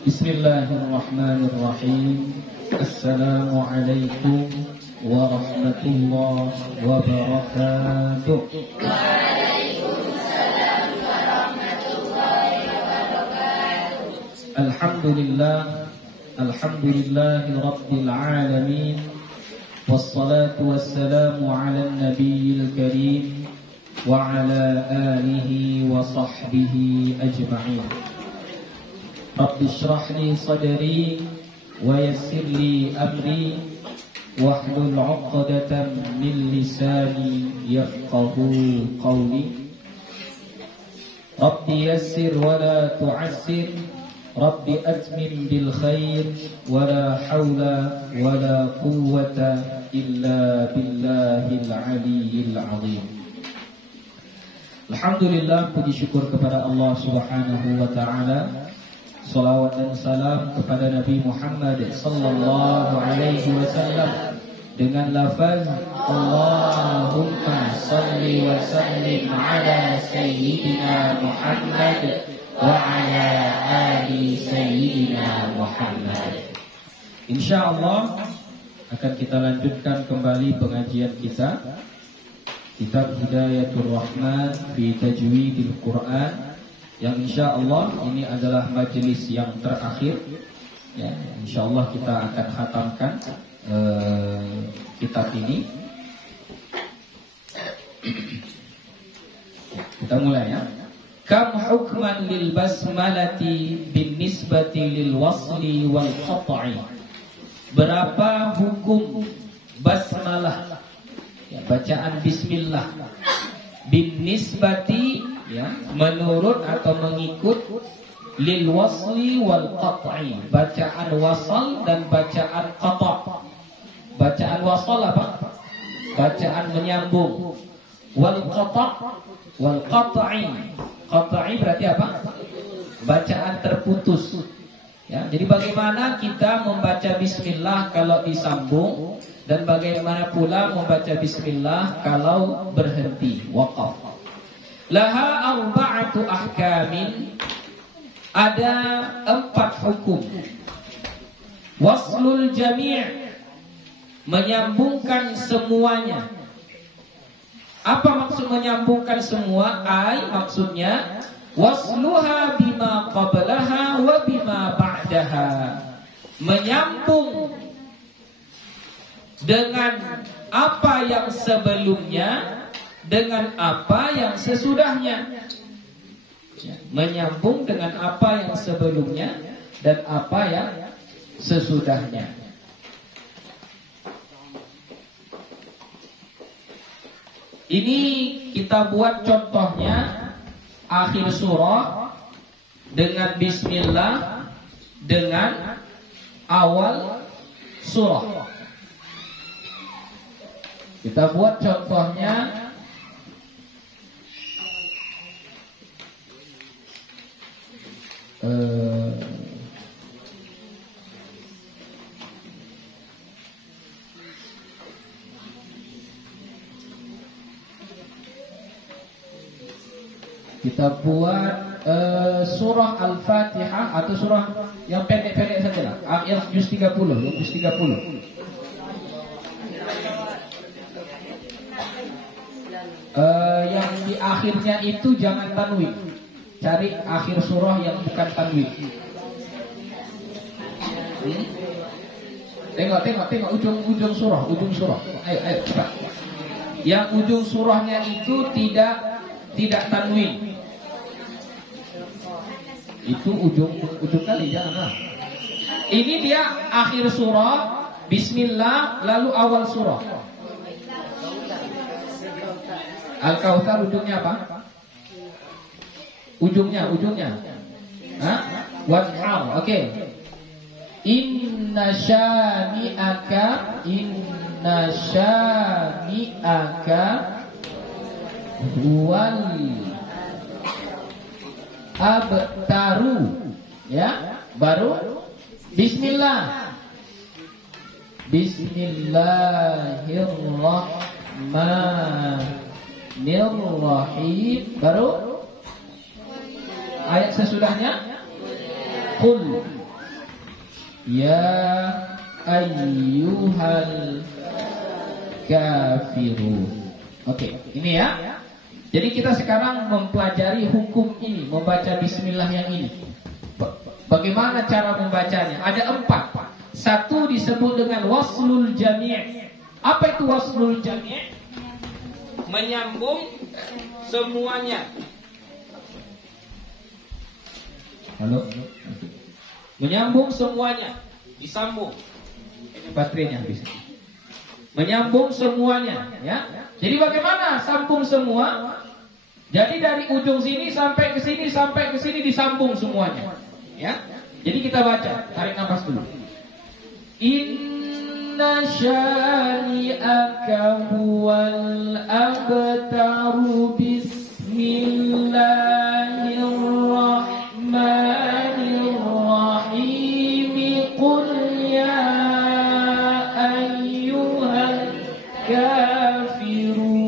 Bismillahirrahmanirrahim. Assalamualaikum warahmatullahi wabarakatuh. Waalaikumsalam warahmatullahi wabarakatuh. Alhamdulillahi rabbil alamin. Wassalatu wassalamu ala nabiyil karim wa ala alihi wa sahbihi ajma'in. Rabbi shrah li sadri wa yassir li amri wahlul 'uqdatam min lisani yafqahu qawli. Rabbi yassir wa la tu'assir, Rabbi atmim bil khair, wa la hawla wa la quwwata illa billahil aliyyil 'azim. Alhamdulillah, puji syukur kepada Allah Subhanahu wa taala. Salawat dan salam kepada Nabi Muhammad sallallahu alaihi wasallam dengan lafaz Allahumma salli wa sallim ala sayyidina Muhammad wa ala ali sayyidina Muhammad. Insyaallah akan kita lanjutkan kembali pengajian kita, Kitab Hidayatul Rahman fi Tajwidil Quran, yang insyaallah ini adalah majelis yang terakhir. Ya, insyaallah kita akan khatamkan kitab ini. Kita mulai ya. Kam hukman lil basmalati bin nisbati lil wasli wal qat'i. Berapa hukum basmalah, ya, bacaan bismillah, bin nisbati, ya, menurut atau mengikut, lil wasli wal qat'i, bacaan wasal dan bacaan qata'. Bacaan wasal apa? Bacaan menyambung. Wal qata', wal qat'i. Qat'i berarti apa? Bacaan terputus. Ya, jadi bagaimana kita membaca bismillah kalau disambung, dan bagaimana pula membaca bismillah kalau berhenti, waqaf. Laha arba'atu ahkamin, ada 4 hukum. Waslul jami', menyambungkan semuanya. Apa maksud menyambungkan semua? Maksudnya wasluha bima qablaha wa bima ba'daha, menyambung dengan apa yang sebelumnya dengan apa yang sesudahnya. Menyambung dengan apa yang sebelumnya dan apa yang sesudahnya. Ini kita buat contohnya, akhir surah dengan bismillah, dengan awal surah. Kita buat contohnya. Kita buat surah Al-Fatihah atau surah yang pendek-pendek saja lah. Ayat juz 30, juz 30. Yang di akhirnya itu jangan tanwin. Cari akhir surah yang bukan tanwin. Tengok ujung surah, Ayo cepat. Yang ujung surahnya itu tidak tanwin. Itu ujung kali, janganlah. Ini dia akhir surah, bismillah, lalu awal surah. Al-Kautsar ujungnya apa? Ujungnya. Wad'al. Oke. Inna syani'aka huwal abtaru. Ya, baru bismillah. Bismillahirrahmanirrahim. Baru ayat sesudahnya, qul. Ya ayyuhal kafirun. Oke, ini ya. Jadi kita sekarang mempelajari hukum ini, membaca bismillah yang ini. Bagaimana cara membacanya? Ada 4. Satu disebut dengan waslul jami'. Apa itu waslul jami'? Menyambung semuanya. Halo? Menyambung semuanya. Disambung. Ini baterainya habis. Menyambung semuanya, ya. Jadi bagaimana sambung semua? Jadi dari ujung sini sampai ke sini sampai ke sini disambung semuanya, ya. Jadi kita baca, tarik nafas dulu. Inna syani'aka huwal abtaru bismillahirrahmanirrahim. Qul ya ayyuhal kafirun.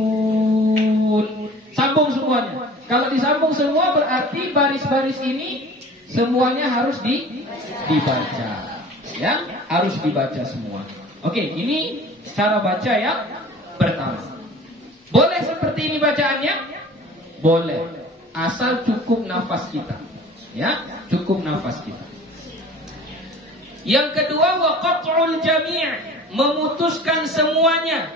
Sambung semuanya. Kalau disambung semua berarti baris-baris ini semuanya harus dibaca. Ya, harus dibaca semua. Oke, ini cara baca yang pertama. Boleh seperti ini bacaannya? Boleh. Asal cukup nafas kita. Ya, cukup nafas kita. Yang kedua, wa qat'ul jami', memutuskan semuanya.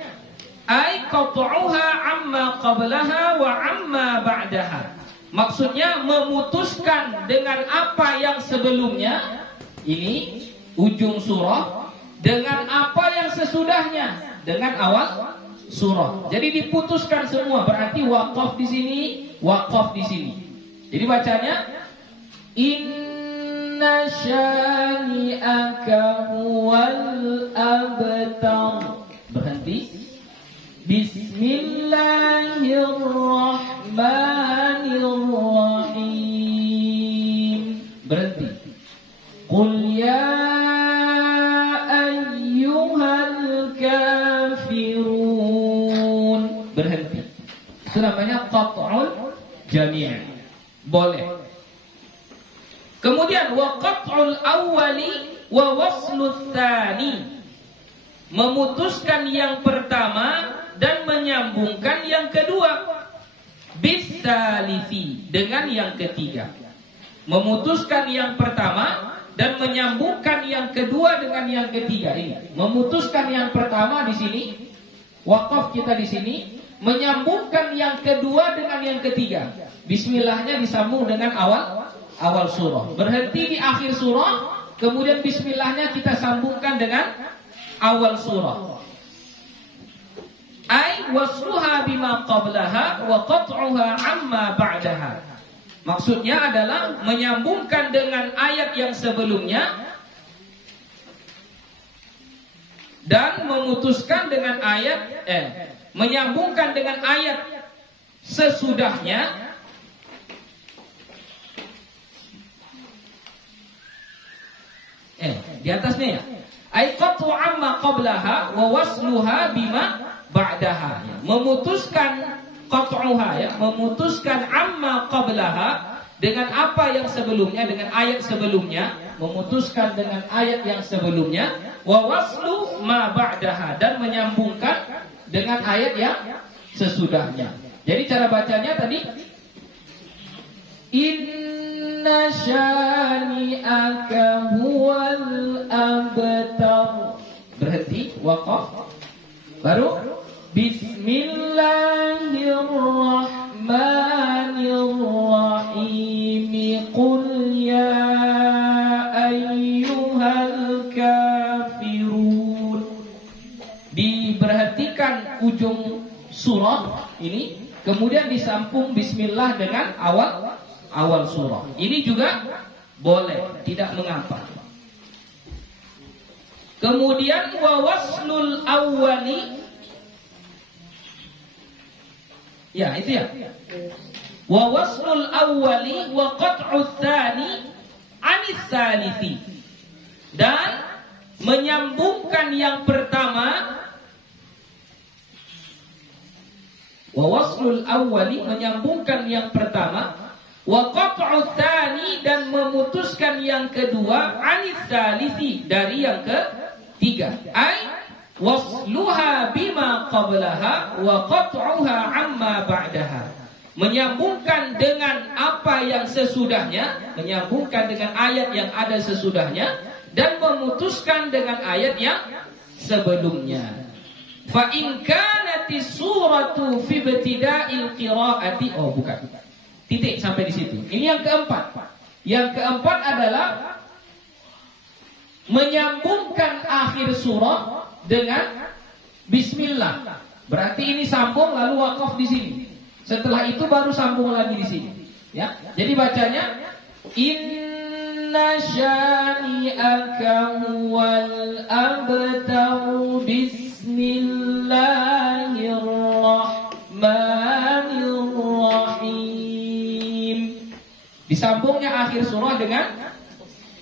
Ai qat'uha amma qablaha wa amma ba'daha. Maksudnya memutuskan dengan apa yang sebelumnya, ini ujung surah, dengan apa yang sesudahnya, dengan awal surah. Jadi diputuskan semua, berarti waqaf di sini, waqaf di sini. Jadi bacanya inna syani'aka huwal abtar. Berhenti. Bismillahirrahmanirrahim. Berhenti. Qul ya ayyuhal kafirun. Berhenti. Itu namanya qat'ul jami'. Boleh. Kemudian wa qat'ul awwali wa waslul tsani. Memutuskan yang pertama dan menyambungkan yang kedua. Bisalifi, dengan yang ketiga. Memutuskan yang pertama dan menyambungkan yang kedua dengan yang ketiga. Ini memutuskan yang pertama di sini, wakaf kita di sini, menyambungkan yang kedua dengan yang ketiga. Bismillahnya disambung dengan awal surah. Berhenti di akhir surah, kemudian bismillahnya kita sambungkan dengan awal surah. Ai wasluha bima qablaha wa qat'uha amma ba'daha. Maksudnya adalah menyambungkan dengan ayat yang sebelumnya dan memutuskan dengan menyambungkan dengan ayat sesudahnya. Di atasnya ya. Ai qat'u amma qablaha wa wasluha bima ba'daha. Memutuskan qat'uha, ya, memutuskan amma qablaha, dengan apa yang sebelumnya, dengan ayat sebelumnya, memutuskan dengan ayat yang sebelumnya, wa waslu ma ba'daha, dan menyambungkan dengan ayat yang sesudahnya. Jadi cara bacanya tadi inna syani'aka huwal abtar. Berhenti, waqaf. Baru bismillahirrahmanirrahim. Qul ya ayyuhal kafirun. Diperhatikan ujung surah ini, kemudian disambung bismillah dengan awal surah. Ini juga boleh, tidak mengapa. Kemudian wa waslul awwali, ya itu ya. Wa waslul awwali wa qat'ut tsani anis tsanifi. Dan menyambungkan yang pertama, wa waslul awwali, menyambungkan yang pertama, Wa qat'u tsani, dan memutuskan yang kedua, anit tsalithi, dari yang ketiga. Ai wasluha bima qablaha wa qat'uha amma ba'daha. Menyambungkan dengan apa yang sesudahnya, menyambungkan dengan ayat yang ada sesudahnya, dan memutuskan dengan ayat yang sebelumnya. Fa in kanatis suratu fi ibtida'il qira'ati, oh bukan. Titik sampai di situ. Ini yang keempat. Yang keempat adalah menyambungkan akhir surah dengan bismillah. Berarti ini sambung lalu wakaf di sini. Setelah itu baru sambung lagi di sini. Ya. Jadi bacanya inna syani'aka huwal abtar bismillahirrahmanirrahim. Disambungnya akhir surah dengan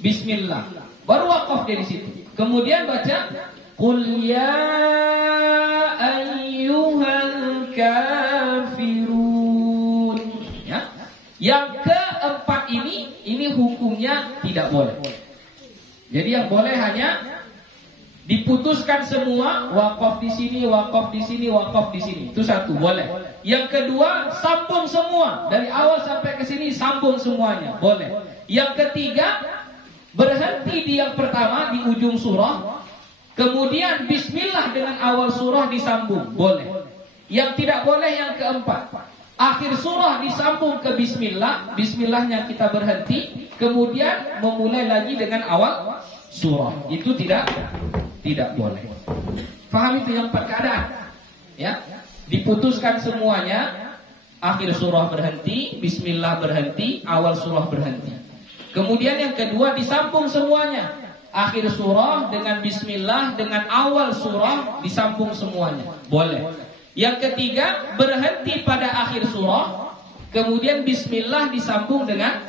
bismillah. Baru wakaf dari situ. Kemudian baca qul ya ayyuhal kafirun. Ya. Yang keempat ini hukumnya tidak boleh. Jadi yang boleh hanya diputuskan semua, wakaf di sini, wakaf di sini, wakaf di sini. Itu satu, boleh. Yang kedua, sambung semua dari awal sampai ke sini, sambung semuanya, boleh. Yang ketiga, berhenti di yang pertama di ujung surah, kemudian bismillah dengan awal surah disambung, boleh. Yang tidak boleh yang keempat, akhir surah disambung ke bismillah, bismillahnya kita berhenti, kemudian memulai lagi dengan awal surah. Itu tidak boleh. Paham itu yang empat keadaan? Ya, diputuskan semuanya, akhir surah berhenti, bismillah berhenti, awal surah berhenti. Kemudian yang kedua disambung semuanya, akhir surah dengan bismillah, dengan awal surah disambung semuanya, boleh. Yang ketiga berhenti pada akhir surah, kemudian bismillah disambung dengan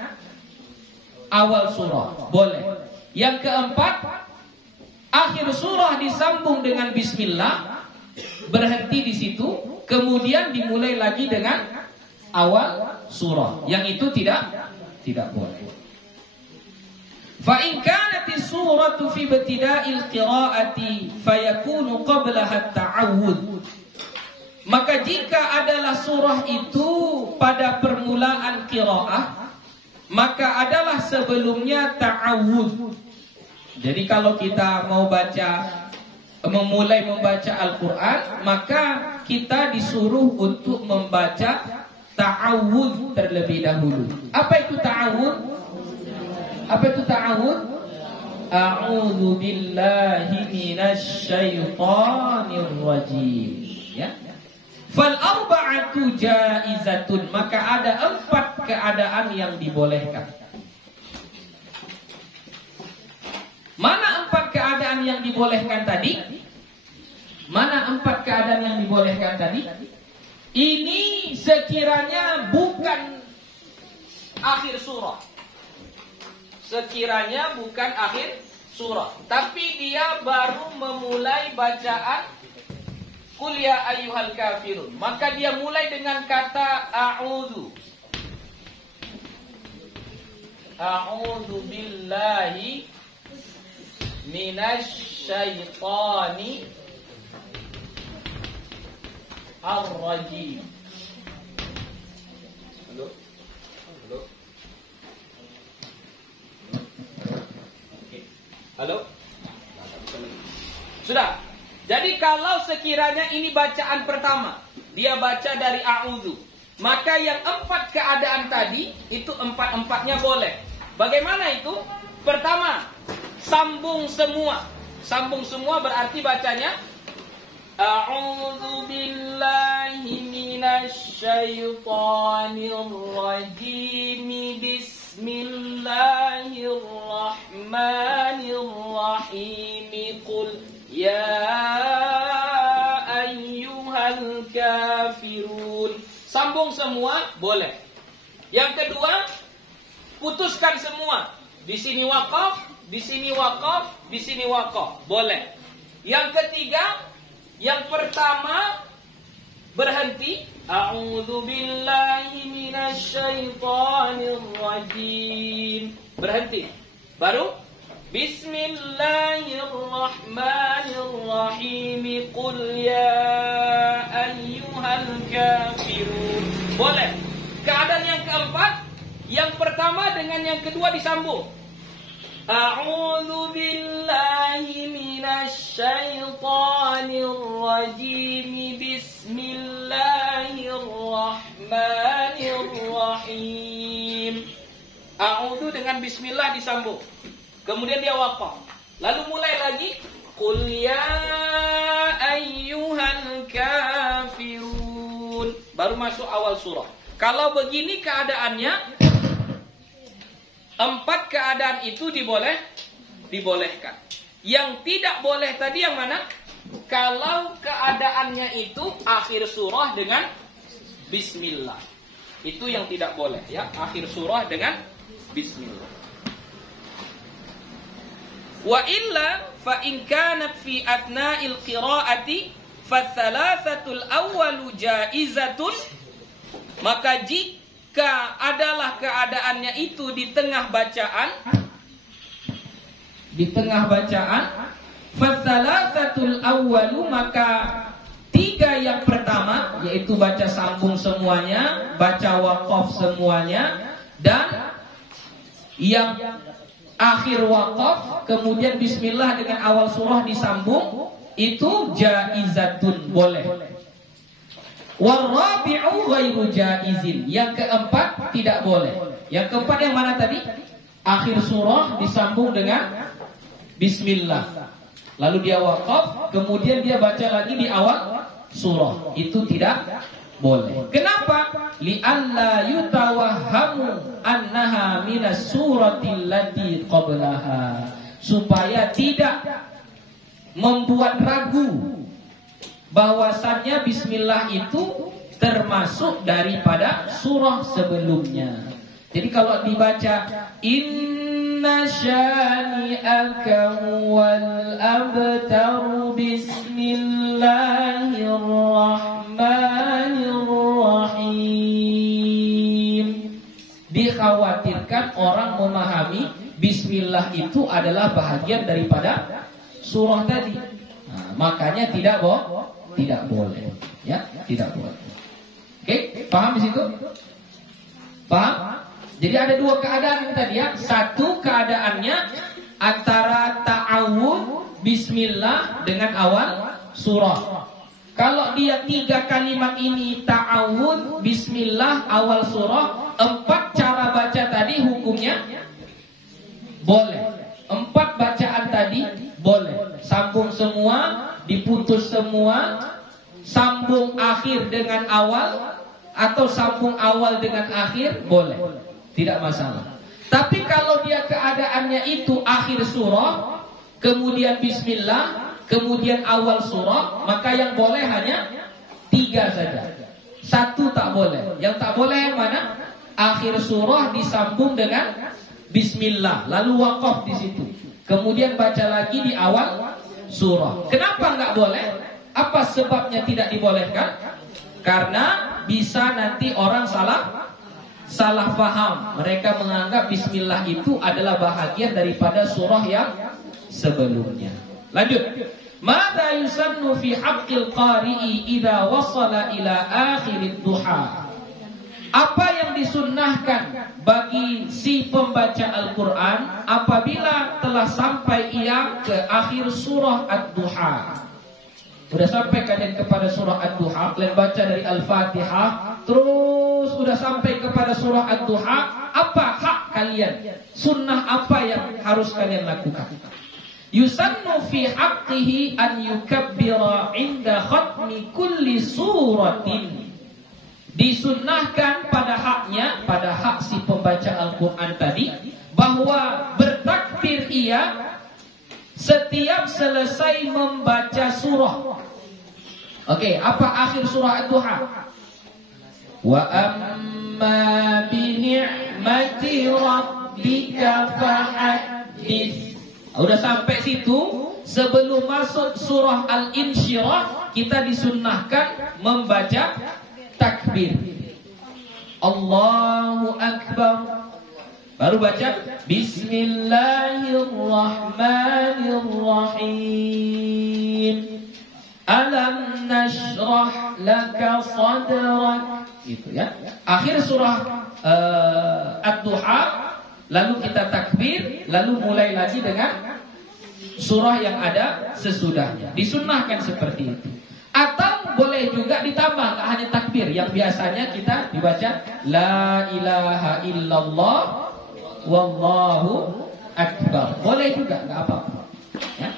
awal surah, boleh. Yang keempat, akhir surah disambung dengan bismillah, berhenti di situ, kemudian dimulai lagi dengan awal surah. Yang itu tidak boleh. Fa in kanatis suratu fi ibtida'il qira'ati fayakunu qablaha at-ta'awudz. Maka jika adalah surah itu pada permulaan qiraah, maka adalah sebelumnya ta'awudz. Jadi kalau kita mau memulai membaca Al-Quran, maka kita disuruh untuk membaca ta'awudz terlebih dahulu. Apa itu ta'awudz? A'udzu billahi minasy syaithanir rajim. Ya. Fal arba'atu jaizatun, maka ada 4 keadaan yang dibolehkan. Mana 4 keadaan yang dibolehkan tadi? Ini sekiranya bukan akhir surah. Tapi dia baru memulai bacaan Qul ya ayyuhal kafirun. Maka dia mulai dengan kata a'udzu. A'udzu billahi minasy syaitani ar-rajim. Halo. Oke. Halo. Sudah. Jadi kalau sekiranya ini bacaan pertama, dia baca dari a'udzu, maka yang 4 keadaan tadi itu 4-4-nya boleh. Bagaimana itu? Pertama, sambung semua. Sambung semua berarti bacanya a'udzu billahi minasy syaithanir rajim. Bismillahirrahmanirrahim. Qul ya ayyuhal kafirun. Sambung semua boleh. Yang kedua, putuskan semua. Di sini wakaf, di sini wakaf, di sini wakaf, boleh. Yang ketiga, yang pertama berhenti. A'udzu billahi minasyaitonir rajim. Berhenti. Baru Bismillahirrahmanirrahim. Qul ya ayyuhal kafirun. Boleh. Keadaan yang keempat, yang pertama dengan yang kedua disambung. A'udzu billahi minasyaitonir rajim. Bismillahirrahmanirrahim. A'udzu dengan bismillah disambung. Kemudian dia waqaf. Lalu mulai lagi. Qul ya ayyuhal kafirun. Baru masuk awal surah. Kalau begini keadaannya, 4 keadaan itu dibolehkan. Yang tidak boleh tadi yang mana? Kalau keadaannya itu akhir surah dengan bismillah. Itu yang tidak boleh ya, akhir surah dengan bismillah. Wa illa fa in kanat fi athna'il qira'ati fa thalathatul awwalu jaizatun. Maka jika adalah keadaannya itu di tengah bacaan, fatsalatatul awwalu, maka 3 yang pertama, yaitu baca sambung semuanya, baca waqaf semuanya, dan yang akhir waqaf kemudian bismillah dengan awal surah disambung, itu jaizatun, boleh. Warabi'u ghairu jaizin. Yang keempat tidak boleh. Yang keempat yang mana tadi? Akhir surah disambung dengan bismillah. Lalu dia waqaf, kemudian dia baca lagi di awal surah. Itu tidak boleh. Kenapa? Li'alla yutawahhamu annaha minas suratil lati qablaha. Supaya tidak membuat ragu bahwasannya bismillah itu termasuk daripada surah sebelumnya. Jadi kalau dibaca inna syani'aka wal abtar bismillahirrahmanirrahim, dikhawatirkan orang memahami bismillah itu adalah bahagian daripada surah tadi. Nah, makanya tidak boleh, ya, tidak boleh. Oke, paham di situ? Paham? Jadi ada 2 keadaan ini tadi ya. Satu keadaannya antara ta'awudz bismillah dengan awal surah. Kalau dia 3 kalimat ini ta'awudz bismillah awal surah, 4 cara baca tadi hukumnya boleh. 4 bacaan tadi boleh. Sambung semua, diputus semua, sambung akhir dengan awal, atau sambung awal dengan akhir, boleh, tidak masalah. Tapi kalau dia keadaannya itu akhir surah, kemudian bismillah, kemudian awal surah, maka yang boleh hanya 3 saja. 1 tak boleh. Yang tak boleh yang mana? Akhir surah disambung dengan bismillah, lalu waqaf di situ. Kemudian baca lagi di awal surah. Kenapa nggak boleh? Apa sebabnya tidak dibolehkan? Karena bisa nanti orang salah faham. Mereka menganggap bismillah itu adalah bahagian daripada surah yang sebelumnya. Lanjut. Mada yusannu fi haqqil qari'i idza wasala ila akhirid duha. Apa yang disunnahkan bagi si pembaca Al-Quran apabila telah sampai ia ke akhir surah Ad-Duha? Udah sampai kalian kepada surah Ad-Duha, kalian baca dari Al-Fatihah, terus udah sampai kepada surah Ad-Duha, apa hak kalian? Sunnah apa yang harus kalian lakukan? Yusannu fi haqqihi an yukabbira inda khatmi kulli suratin. Disunnahkan pada haknya, pada hak si pembaca Al-Quran tadi, bahwa bertakbir ia setiap selesai membaca surah. Oke, apa akhir surah Ad-Duha? Wa amma bi ni'mati rabbika fahaddits. Udah sampai situ, sebelum masuk surah Al-Insyirah, kita disunnahkan membaca takbir. Allahu Akbar. Baru baca Bismillahirrahmanirrahim. Alam nashrah laka sadrak. Gitu ya. Akhir surah Ad-Duha, lalu kita takbir, lalu mulai lagi dengan surah yang ada sesudahnya. Disunnahkan seperti itu. Atau boleh juga ditambah, nggak hanya takbir. Yang biasanya kita dibaca La ilaha illallah Wallahu Akbar. Boleh juga, nggak apa-apa ya.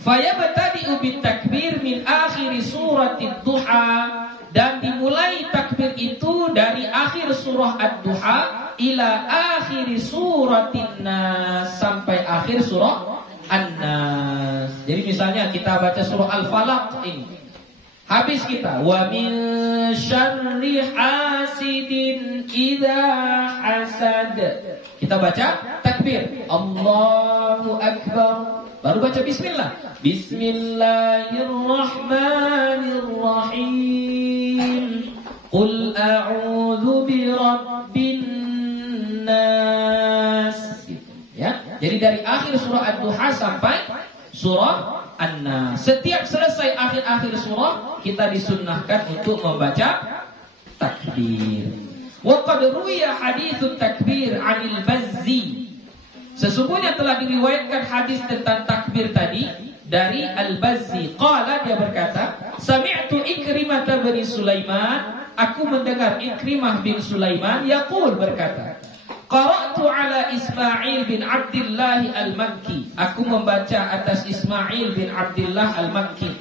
Fayabtadi'u bitakbir min akhir suratid duha. Dan dimulai takbir itu dari akhir surah Ad-Duha ila akhir suratin Nas, sampai akhir surah An-Nas. Jadi misalnya kita baca surah Al-Falaq ini, habis kita wa min syarri hasidin idza hasad, kita baca takbir Allahu Akbar, baru baca bismillah. Bismillahirrahmanirrahim. Qul a'udzu birabbin nas. Ya. Jadi dari akhir surah Ad-Duha sampai surah An-Nas. Setiap selesai akhir-akhir surah, kita disunnahkan untuk membaca takbir. Wa qad ruwiya haditsul takbir 'anil Bazzi. Sesungguhnya telah diriwayatkan hadis tentang takbir tadi dari Al-Bazzi. Qala, dia berkata, sami'tu Ikrimah bin Sulaiman, aku mendengar Ikrimah bin Sulaiman yaqul, berkata, qara'tu ala Ismail bin Abdullah al-Makki, aku membaca atas Ismail bin Abdullah al-Makki.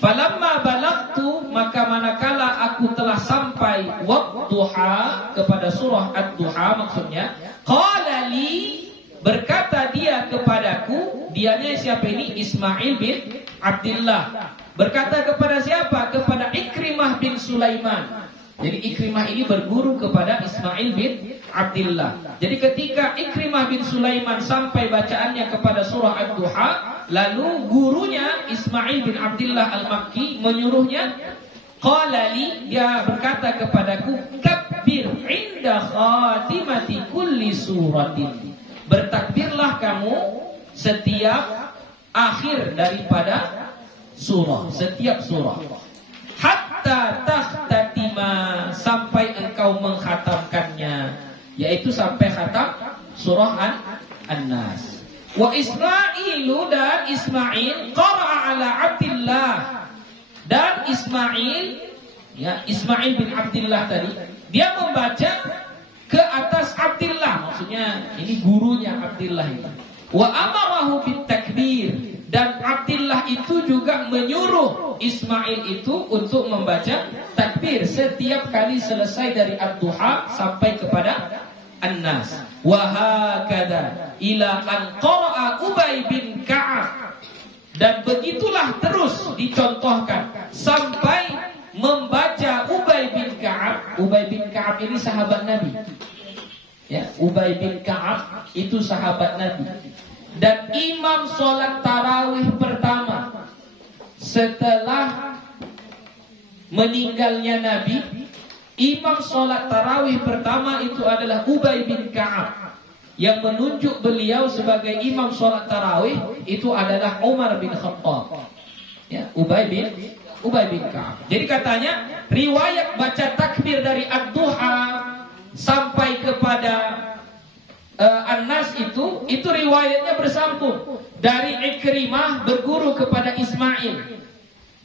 Falamma balagtu, maka manakala aku telah sampai wadduha, kepada surah Ad-Duha maksudnya, qala li, berkata dia kepadaku, dianya siapa ini? Ismail bin Abdullah. Berkata kepada siapa? Kepada Ikrimah bin Sulaiman. Jadi Ikrimah ini berguru kepada Ismail bin Abdullah. Jadi ketika Ikrimah bin Sulaiman sampai bacaannya kepada surah Ad-Duha, lalu gurunya Ismail bin Abdullah al-Makki menyuruhnya, qala li, dia berkata kepadaku, kabbir inda khatimati kulli suratin, bertakbirlah kamu setiap akhir daripada surah, setiap surah, hatta takhtatima, sampai engkau mengkhatamkannya, yaitu sampai khatam surah An-Nas. Wa Ismailu, dan Ismail, qara'a ala Abdillah, dan Ismail, ya, Ismail bin Abdullah tadi, dia membaca ke atas Abdullah, maksudnya ini gurunya Abdullah itu. Wa amarahu bit takbir, dan Abdullah itu juga menyuruh Ismail itu untuk membaca takbir setiap kali selesai dari Ad-Duha sampai kepada An-Nas. Wa hakadha ila an qara'a Ubay bin Ka'ab, dan begitulah terus dicontohkan sampai membaca Ubay bin Ka'ab. Ubay bin Ka'ab ini sahabat Nabi. Ya, Ubay bin Ka'ab itu sahabat Nabi. Dan imam sholat tarawih pertama setelah meninggalnya Nabi, imam sholat tarawih pertama itu adalah Ubay bin Ka'ab. Yang menunjuk beliau sebagai imam sholat tarawih itu adalah Umar bin Khattab. Ya, Ubay bin Ka'ab. Jadi katanya riwayat baca takbir dari Ad-Duha sampai kepada An-Nas itu riwayatnya bersambung dari Ikrimah berguru kepada Ismail.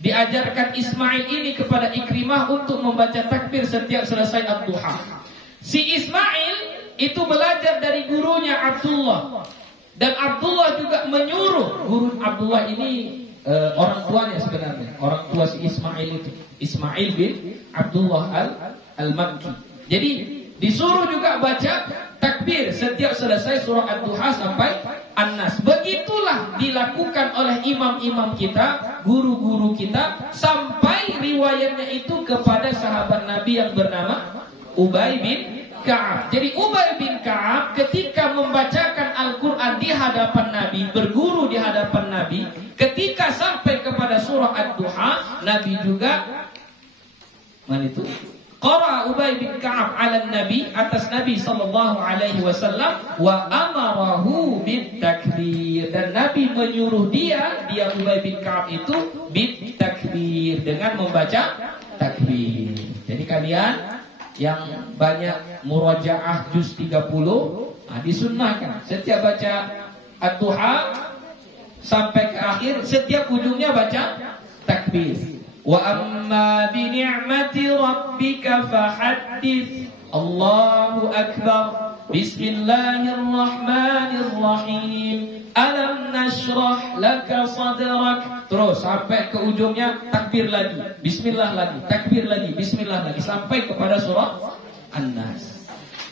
Diajarkan Ismail ini kepada Ikrimah untuk membaca takbir setiap selesai Ad-Duha. Si Ismail itu belajar dari gurunya Abdullah, dan Abdullah juga menyuruh, guru Abdullah ini orang tuanya sebenarnya, orang tua si Ismail itu, Ismail bin Abdullah al-Makki. Jadi disuruh juga baca takbir setiap selesai surah Ad-Duha sampai An-Nas. Begitulah dilakukan oleh imam-imam kita, guru-guru kita, sampai riwayatnya itu kepada sahabat Nabi yang bernama Ubay bin Ka'ab. Jadi Ubay bin Ka'ab ketika membacakan Al-Quran di hadapan Nabi, berguru di hadapan Nabi, ketika sampai kepada kepada surah Ad-Duha, Nabi juga mana itu? Qara Ubay bin Ka'ab 'ala Nabi, atas Nabi sallallahu alaihi wasallam, wa amarahu bit takbir, dan Nabi menyuruh dia Ubay bin Ka'ab itu bit takbir, dengan membaca takbir. Jadi kalian yang banyak murajaah juz 30, disunnahkan setiap baca Ad-Duha sampai ke akhir, setiap ujungnya baca takbir. Wa amma bi ni'mati rabbika fahaddits. Allahu akbar. Bismillahirrahmanirrahim. Alam nashrah laka sadrak. Terus sampai ke ujungnya takbir lagi, bismillah lagi, takbir lagi, bismillah lagi, sampai kepada surah An-Nas.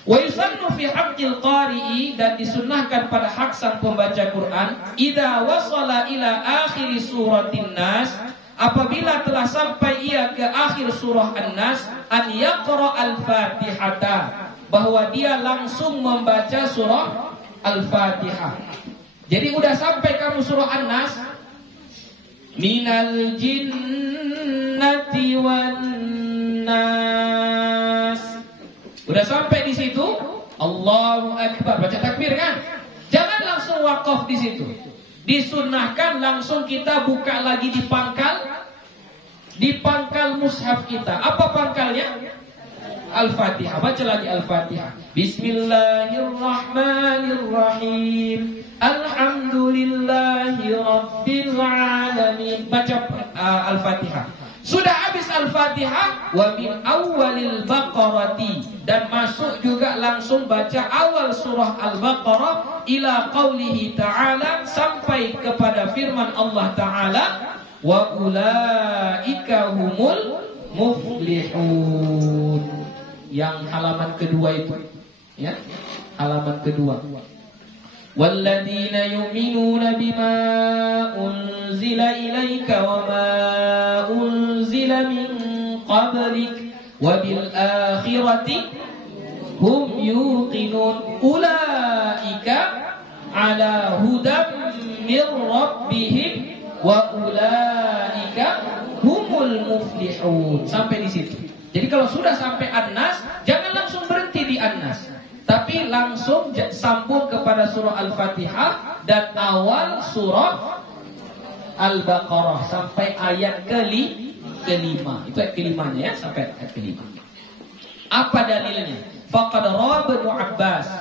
Wa yusannu fi haqqil qari'i, dan disunnahkan pada hak sang pembaca Quran, idza wasala ila akhir suratin Nas, apabila telah sampai ia ke akhir surah An-Nas, an yaqra al-Fatihata, bahwa dia langsung membaca surah Al-Fatihah. Jadi udah sampai kamu surah An-Nas, minal jinnati wan nas, udah sampai di situ, Allahu akbar, baca takbir kan? Jangan langsung wakaf di situ. Disunnahkan langsung kita buka lagi di pangkal mushaf kita. Apa pangkalnya? Al-Fatihah. Baca lagi Al-Fatihah. Bismillahirrahmanirrahim. Alhamdulillahi rabbil alamin. Baca Al-Fatihah. Sudah habis Al-Fatihah, wa min awwalil baqarati, dan masuk juga langsung baca awal surah Al-Baqarah ila qaulihi ta'ala, sampai kepada firman Allah Ta'ala, wa ulaika humul muflihun. Yang halaman kedua itu, ya, halaman kedua. Walladzina yu'minuna bima unzila ilaika wa ma unzila min qablik wa bil akhirati hum yuqinun ulaika ala hudam min rabbihim wa ulaika humul muflihun. Sampai di situ. Jadi kalau sudah sampai An-Nas, jangan langsung berhenti di An-Nas, tapi langsung sambung kepada surah Al-Fatihah dan awal surah Al-Baqarah sampai ayat kelima. Itu ayat kelimanya, ya, sampai ayat kelima. Apa dalilnya? Faqad rawa Ibnu Abbas,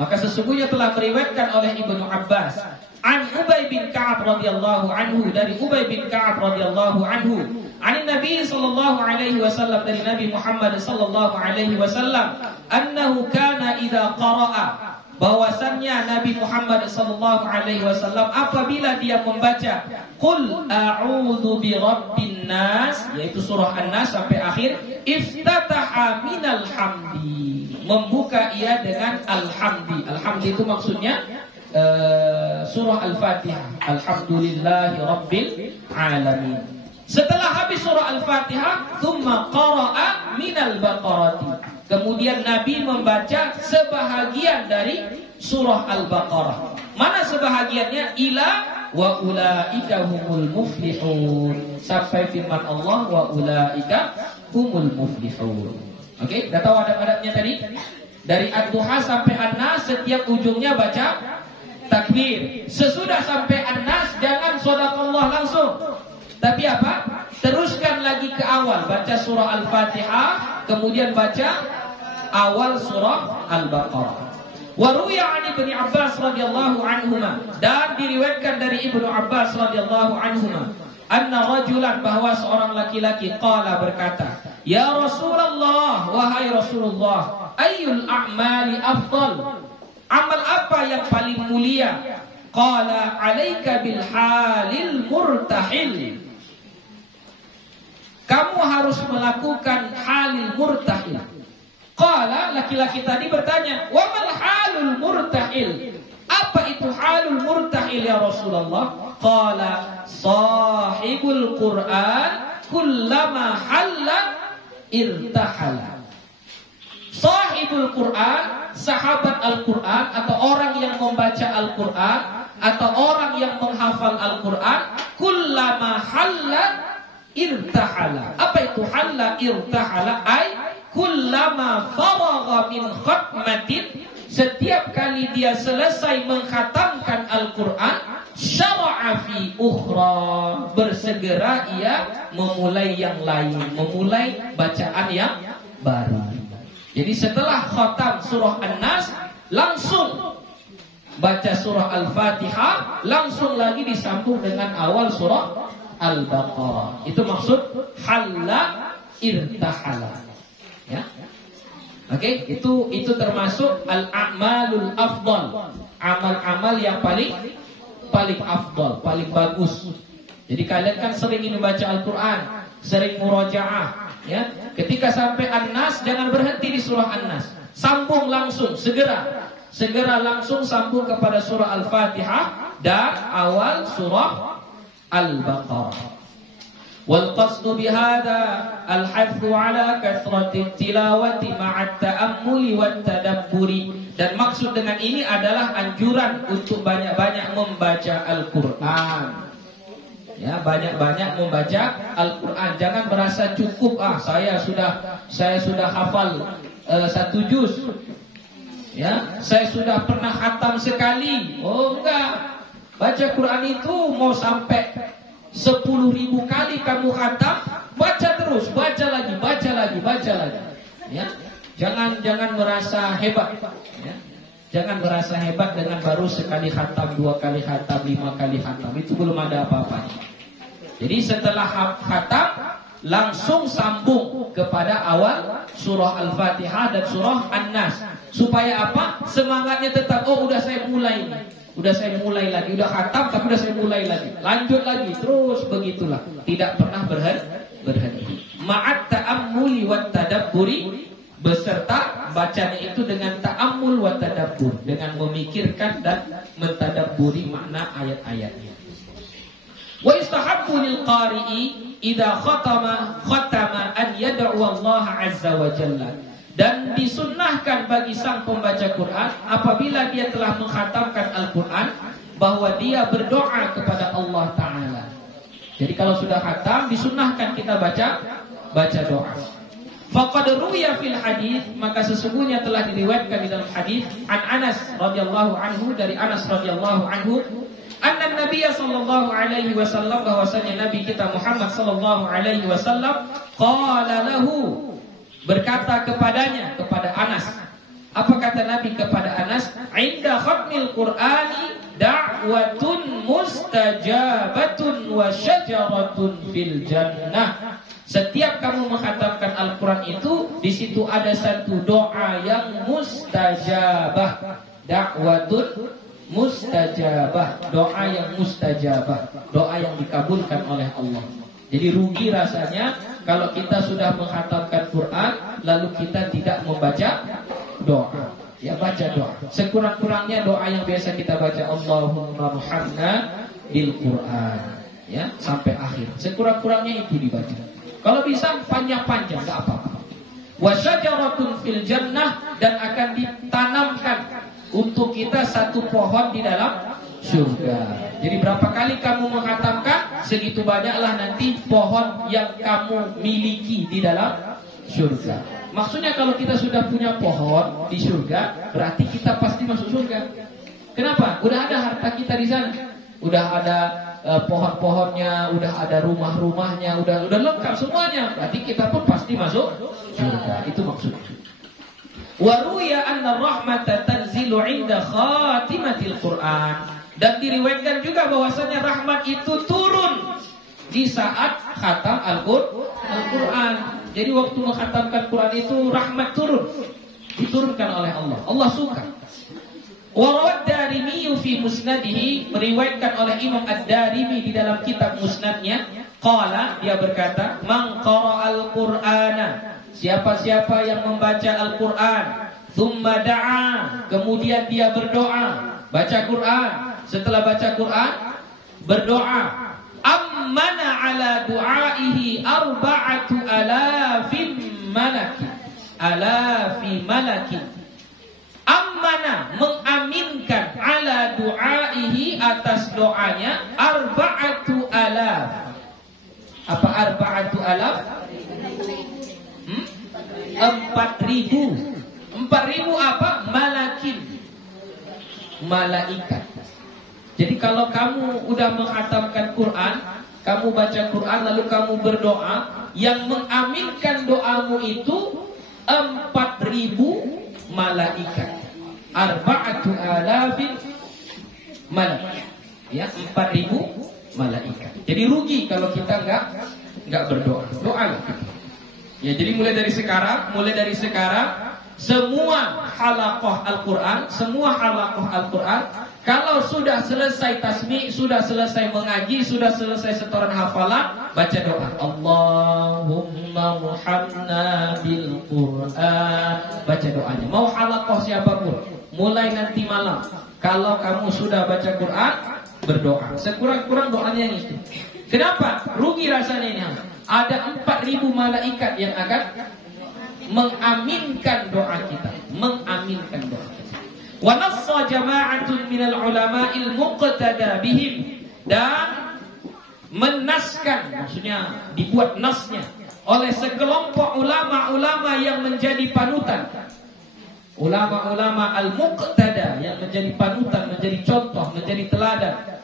maka sesungguhnya telah meriwayatkan oleh Ibnu Abbas, an Ubay bin Ka'ab radhiyallahu anhu, dari Ubay bin Ka'ab radhiyallahu anhu, an Nabi sallallahu alaihi wasallam, dari Nabi Muhammad sallallahu alaihi wasallam, annahu kana idza qara'a, bahwasannya Nabi Muhammad sallallahu alaihi wasallam apabila dia membaca qul a'udzu birabbin nas, yaitu surah An-Nas sampai akhir, iftataha minal hamdi, membuka ia dengan alhamdi. Alhamdi itu maksudnya surah Al-Fatihah, alhamdulillahi rabbil alamin. Setelah habis surah Al-Fatihah, thumma qara'a minal baqarati, kemudian Nabi membaca sebahagian dari surah Al-Baqarah. Mana sebahagiannya? Ila wa ulaika humul muflihun, sampai firman Allah wa ulaika humul muflihun. Oke, udah tahu adab-adabnya tadi? Dari Ad-Duha sampai An-Nas, setiap ujungnya baca takbir. Sesudah sampai An-Nas, jangan shadaqallah langsung, tapi apa? Teruskan lagi ke awal, baca surah Al-Fatihah, kemudian baca awal surah Al-Baqarah. Wa ruwiya 'an Ibnu Abbas radhiyallahu anhuma, dan diriwayatkan dari Ibnu Abbas radhiyallahu anhuma, anna rajulan, bahwa seorang laki-laki, qala, berkata, ya Rasulullah, wahai Rasulullah, ayyul a'mali afdal, amal apa yang paling mulia? Qala alaika bil halil murtahil, kamu harus melakukan halil murtahil. Qala, laki-laki tadi bertanya, wa mal halul murtahil, apa itu halul murtahil ya Rasulullah? Qala sahibul Qur'an kullama halla irtahala. Sahibul Qur'an sahabat Al-Quran atau orang yang membaca Al-Quran atau orang yang menghafal Al-Quran, kullama halla irtahala. Apa itu halla irtahala? Ay kullama faragha min khatmatin, setiap kali dia selesai mengkhatamkan Al-Quran, syara'a fi ukhra, bersegera ia memulai yang lain, memulai bacaan yang baru. Jadi setelah khatam surah An-Nas, langsung baca surah Al-Fatihah, langsung lagi disambung dengan awal surah Al-Baqarah. Itu maksud halla irtahala. Ya. Oke, itu termasuk al-a'malul afdal, amal-amal yang paling afdal, paling bagus. Jadi kalian kan sering ini baca Al-Qur'an, sering murajaah, ya. Ketika sampai An-Nas, jangan berhenti di surah An-Nas. Sambung langsung, segera langsung sambung kepada surah Al-Fatihah dan awal surah Al-Baqarah. Wal qasdu bihadza al-hathu ala kathrati tilawati ma'a ta'ammuli wat tadabburi. Dan maksud dengan ini adalah anjuran untuk banyak-banyak membaca Al-Qur'an. Ya, banyak-banyak membaca Al-Qur'an. Jangan merasa cukup, saya sudah hafal 1 juz. Ya, saya sudah pernah khatam sekali. Oh enggak. Baca Quran itu mau sampai 10.000 kali kamu khatam, baca terus, baca lagi. Ya. Jangan merasa hebat. Ya. Jangan merasa hebat dengan baru sekali khatam, 2 kali khatam, 5 kali khatam. Itu belum ada apa-apanya. Jadi setelah khatam, langsung sambung kepada awal surah Al-Fatihah dan surah An-Nas. Supaya apa? Semangatnya tetap, udah saya mulai nih. Udah saya mulai lagi, udah khatam tapi udah saya mulai lagi. Lanjut lagi, terus begitulah. Tidak pernah berhenti. Ma'at ta'ammuli wat tadabburi, beserta bacanya itu dengan ta'ammul wat tadabbur, dengan memikirkan dan mentadabburi makna ayat-ayatnya. Wa istahabbu lil qari'i idza khatama an yad'u Allah 'azza wa jalla. Dan disunnahkan bagi sang pembaca Quran apabila dia telah mengkhatamkan Al-Quran, bahwa dia berdoa kepada Allah Ta'ala. Jadi kalau sudah khatam, disunnahkan kita baca doa. Faqad ruwiya fil hadis, maka sesungguhnya telah diriwayatkan di dalam hadis an Anas radhiyallahu anhu, dari Anas radhiyallahu anhu, anna Nabiya sallallahu alaihi wasallam, bahwasanya Nabi kita Muhammad sallallahu alaihi wasallam qala lahu, berkata kepadanya, kepada Anas. Apa kata Nabi kepada Anas? Inda khatmil Qur'ani da'watun mustajabatun wa syajaratun fil jannah. Setiap kamu mengkhatamkan Al-Quran itu, di situ ada satu doa yang mustajabah. Da'watun mustajabah, doa yang mustajabah, doa yang dikabulkan oleh Allah. Jadi rugi rasanya kalau kita sudah mengkhatamkan Quran lalu kita tidak membaca doa. Ya, baca doa. Sekurang-kurangnya doa yang biasa kita baca, Allahumma rhamna bil Quran. Ya, sampai akhir. Sekurang-kurangnya itu dibaca. Kalau bisa panjang-panjang enggak apa-apa. Wa syajaratun fil jannah, dan akan ditanamkan untuk kita satu pohon di dalam surga. Jadi berapa kali kamu menghatamkan, segitu banyaklah nanti pohon yang kamu miliki di dalam surga. Maksudnya kalau kita sudah punya pohon di surga, berarti kita pasti masuk surga. Kenapa? Udah ada harta kita di sana. Udah ada pohon-pohonnya, udah ada rumah-rumahnya, udah lengkap semuanya. Berarti kita pun pasti masuk surga. Itu maksudnya. Wa ruya anna rahmata tanzilu 'inda khatimatil Qur'an. Dan diriwayatkan juga bahwasanya rahmat itu turun di saat khatam Al-Quran. Jadi waktu mengkhatamkan Quran itu rahmat turun, diturunkan oleh Allah. Allah suka. Wa rawad Darimi fi musnadihi, meriwayatkan oleh Imam Ad-Darimi di dalam kitab musnadnya, qala, dia berkata, man qara'al Qur'ana, siapa-siapa yang membaca Al-Quran, thumma da'a, kemudian dia berdoa, baca Quran. Setelah baca Quran, berdoa, ammana ala du'aihi arba'atu alafin malakin. Alafi malakin. amana mengaminkan ala du'aihi atas doanya 4,000. Apa 4,000? 4,000. 4,000 apa? Malakin, malaikat. Jadi kalau kamu udah menghatamkan Quran, kamu baca Quran lalu kamu berdoa, yang mengaminkan doamu itu 4,000 malaikat. 4,000 malaikat. Ya, 4,000 malaikat. Jadi rugi kalau kita enggak berdoa. Doa. Ya, jadi mulai dari sekarang semua halaqah Al-Qur'an, kalau sudah selesai tasbih, sudah selesai mengaji, sudah selesai setoran hafalan, baca doa. Allahumma muhamna bil Qur'an. Baca doanya. Mau halaqah siapapun, mulai nanti malam, kalau kamu sudah baca Quran, berdoa. Sekurang-kurang doanya itu. Kenapa? Rugi rasanya ini. Ada 4,000 malaikat yang akan mengaminkan doa kita, mengaminkan doa kita. Wa nassa jama'atun minal ulama'il muqtada bihim, dan menaskan, maksudnya dibuat nasnya oleh sekelompok ulama-ulama yang menjadi panutan. Ulama-ulama al-muqtada yang menjadi panutan, menjadi contoh, menjadi teladan.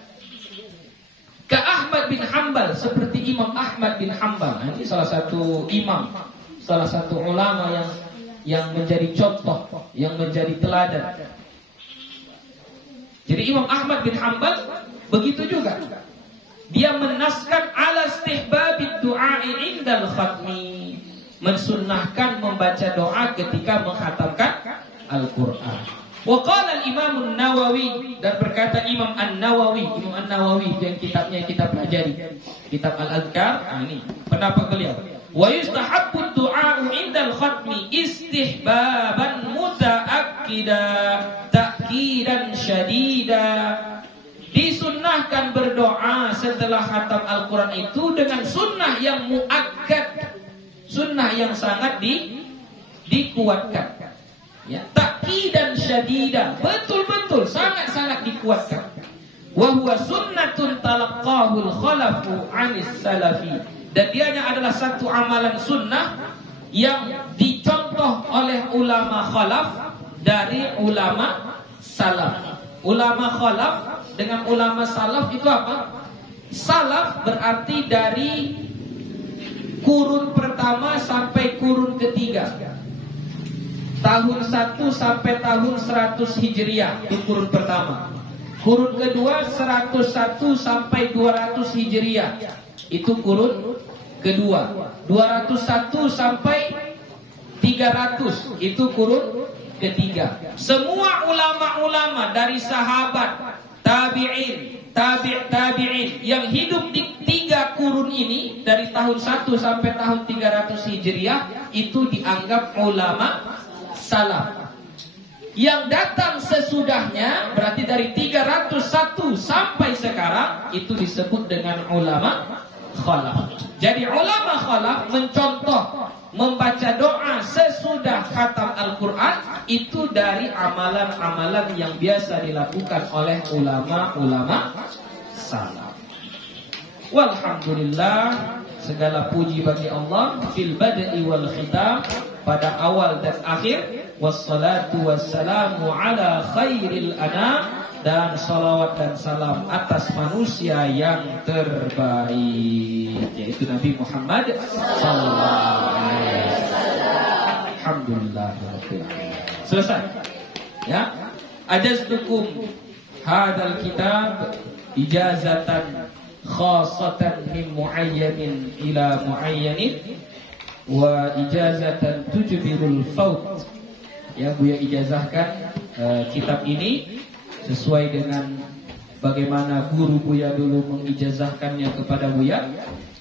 Ke Ahmad bin Hanbal, seperti Imam Ahmad bin Hanbal. Ini salah satu imam, salah satu ulama yang menjadi contoh, yang menjadi teladan. Jadi Imam Ahmad bin Hanbal begitu juga. Dia menaskan ala istihbabid du'a'i indal khatmi, mensunnahkan membaca doa ketika mengkhatamkan Al-Quran. Wa qala al-Imam an-Nawawi, dan berkata Imam an-Nawawi, yang kitabnya kita pelajari, kitab Al-Adhkar. Ini pendapat beliau. Wa yustahabbu du'a'u indal khatmi istihbaban muta'akkida ta'kidan syadida. Disunnahkan berdoa setelah khatam Al-Quran itu dengan sunnah yang muakkad, sunnah yang sangat dikuatkan. Ya, ta'kidan syadida, betul-betul sangat-sangat dikuatkan. Wa huwa sunnatun talaqqahul khalafu 'anis salafi, dan dianya adalah satu amalan sunnah yang dicontoh oleh ulama khalaf dari ulama salaf. Ulama khalaf dengan ulama salaf itu apa? Salaf berarti dari kurun pertama sampai kurun ketiga. Tahun 1 sampai tahun 100 Hijriah itu kurun pertama. Kurun kedua 101 sampai 200 Hijriah itu kurun kedua. 201 sampai 300 itu kurun ketiga. Semua ulama-ulama dari sahabat, tabi'in, tabi'in yang hidup di 3 kurun ini, dari tahun 1 sampai tahun 300 Hijriah, itu dianggap ulama salaf. Yang datang sesudahnya, berarti dari 301 sampai sekarang, itu disebut dengan ulama khalaf. Jadi ulama khalaf mencontoh membaca doa sesudah khatam Al-Quran itu dari amalan-amalan yang biasa dilakukan oleh ulama-ulama salaf. Walhamdulillah, segala puji bagi Allah fil bad'i wal khitam, pada awal dan akhir. Wassalatu wassalamu ala khairil anam, dan salawat dan salam atas manusia yang terbaik, yaitu Nabi Muhammad sallallahu alaihi wasallam. Alhamdulillah. Selesai. Ya. Ajaztukum hadzal kitab ijazatan khassatan min muayyanin ila muayyanin wa ijazatan tujbirul faut. Ya, Buya ijazahkan kitab ini sesuai dengan bagaimana guru Buya dulu mengijazahkannya kepada Buya,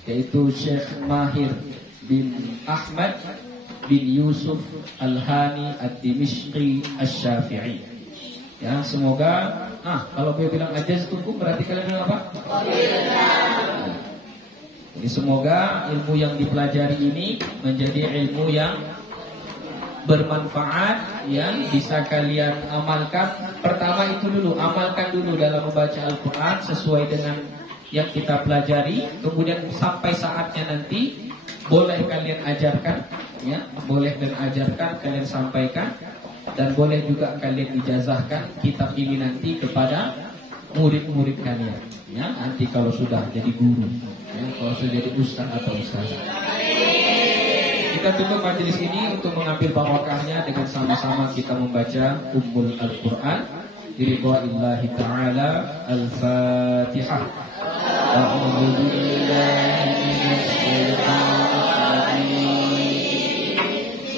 yaitu Syekh Mahir bin Ahmad bin Yusuf Al-Hani Ad-Dimishqi Asy-Syafi'i. Ya, semoga kalau Buya bilang ajaztukum berarti kalian bilang apa? Jadi semoga ilmu yang dipelajari ini menjadi ilmu yang bermanfaat yang bisa kalian amalkan. Pertama itu dulu, amalkan dulu dalam membaca Al-Quran sesuai dengan yang kita pelajari. Kemudian sampai saatnya nanti boleh kalian ajarkan, ya, boleh dan ajarkan, kalian sampaikan, dan boleh juga kalian ijazahkan kitab ini nanti kepada murid-murid kalian, ya, nanti kalau sudah jadi guru, ya, kalau sudah jadi ustaz atau ustazah. Kita tutup majelis ini untuk mengambil barokahnya dengan sama-sama kita membaca Ummul Al-Quran. Biridwa'illahi ta'ala. Al-Fatihah. A'udzu billahi minasy syaithanir rajim.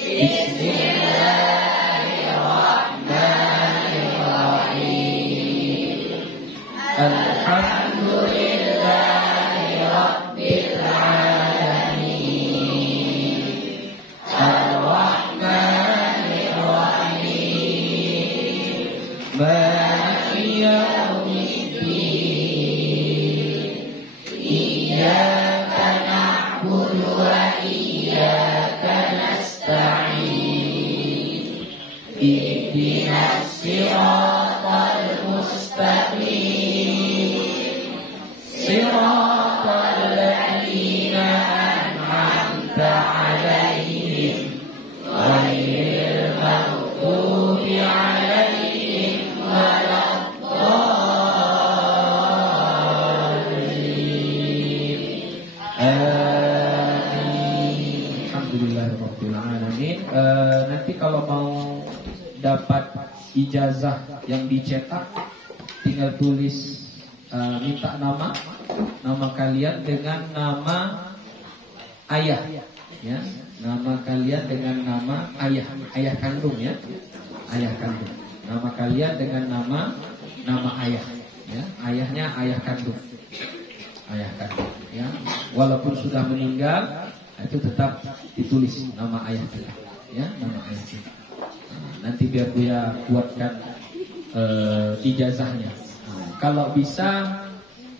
Bismillahirrahmanirrahim. Alhamdulillahi rabbil alamin. Ar-Rahmanir Rahim. Maliki yaumiddin. Iyyaka na'budu wa iyyaka nasta'in. Ihdinas siratal mustaqim. Siratal ladzina an'amta 'alaihim ghairil maghdubi 'alaihim waladdallin. Amin. Alhamdulillahirabbil alamin. Nanti kalau mau dapat ijazah yang dicetak, tinggal tulis, minta nama kalian dengan nama ayah, ya, nama kalian dengan nama ayah kandung, ya, ayah kandung. Nama kalian dengan nama ayah, ya, ayahnya ayah kandung, ya, walaupun sudah meninggal itu tetap ditulis nama ayah kita, ya, nama ayah kita. Nanti biar dia buatkan ijazahnya. Kalau bisa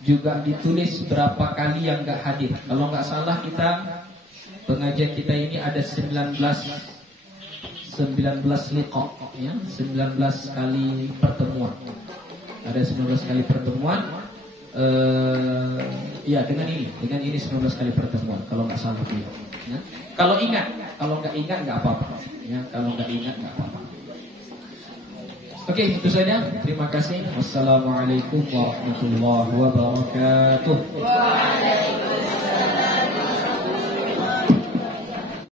juga ditulis berapa kali yang nggak hadir. Kalau nggak salah pengajian kita ini ada 19 liqa, ya, 19 kali pertemuan. Ada 19 kali pertemuan. Ya, dengan ini 19 kali pertemuan. Kalau nggak salah dia. Ya. Kalau nggak ingat nggak apa-apa. Ya, kalau nggak ingat nggak apa-apa. Oke, itu saja. Terima kasih. Wassalamualaikum warahmatullahi wabarakatuh.